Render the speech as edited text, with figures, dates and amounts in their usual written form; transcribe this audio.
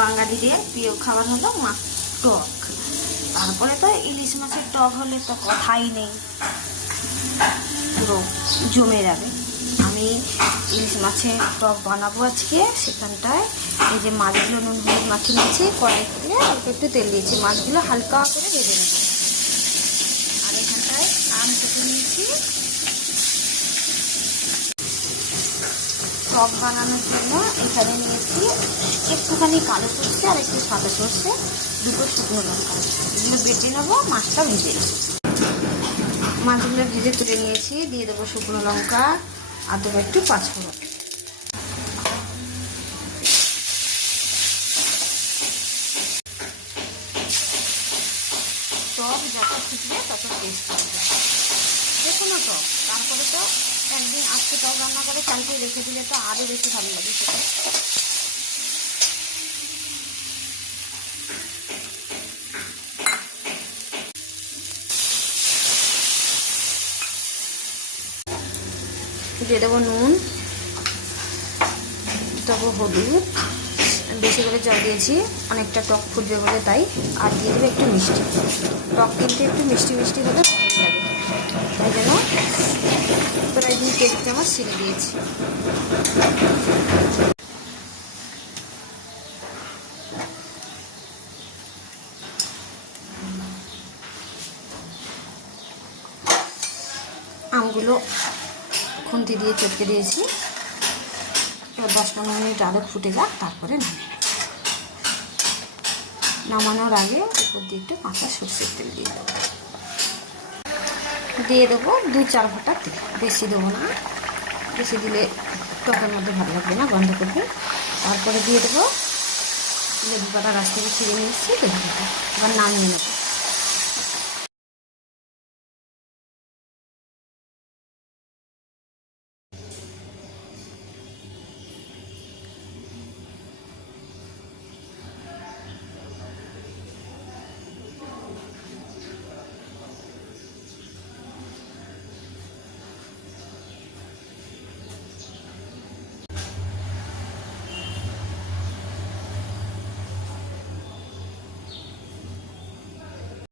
বাঙালিদের প্রিয় খাবার হলো টক। তারপরে তো ইলিশ মাছের টক হলে তো কথাই নেই, পুরো জমে যাবে। আমি ইলিশ মাছের টক বানাবো আজকে। সেখানটায় এই যে মাছগুলো নুন হলুদ মাখিয়ে নিয়েছি, কড়াই করে অল্প একটু তেল দিয়েছি, মাছগুলো হালকা করে ভেজে নেব। আর এখানটায় আম কেটে নিয়েছি। টক বানানোর জন্য এখানে নিয়েছি একটুখানি কালো সর্ষে আর একটু সাদা সর্ষে, দুটো শুকনো লঙ্কা। এগুলো বেটে নেবো, মাছটা ভেজে নেবো। মাছগুলো ভেজে তুলে নিয়েছি, দিয়ে দেবো শুকনো লঙ্কা আর দেবো একটু পাঁচফোড়ন। টক যত ফুটবে তত টেস্ট হবে, যে কোনো টক। তারপরে তো একদিন আজকে টক রান্না করে কালকে রেখে দিলে তো আরও বেশি ভালো লাগে সেটা। দিয়ে দেবো নুন, দেবো হলুদ, বেশি করে জল দিয়েছি, অনেকটা টক ফুটবে বলে তাই। আর দিয়ে দেবো একটু মিষ্টি। টক কিন্তু একটু মিষ্টি মিষ্টি হলে ভালো লাগে, তাই জন্য প্রায় 2 টেবিল চামচ চিনি দিয়েছি। আমগুলো খুন্তি দিয়ে চটকে দিয়েছি। এবার 10-15 মিনিট আরও ফুটে যাক, তারপরে নামানোর আগে উপর দিয়ে একটু কাঁচা সরষের তেল দিয়ে দেবো 2-4 ফোঁটা তেল, বেশি দেবো না, বেশি দিলে টকের মধ্যে ভালো লাগবে না, গন্ধ করবে। তারপরে দিয়ে দেবো লেবু পাতা গাছ থেকে ছিঁড়ে নিয়ে এসেছি, লেবু পাতা। এবার নামিয়ে নেবো।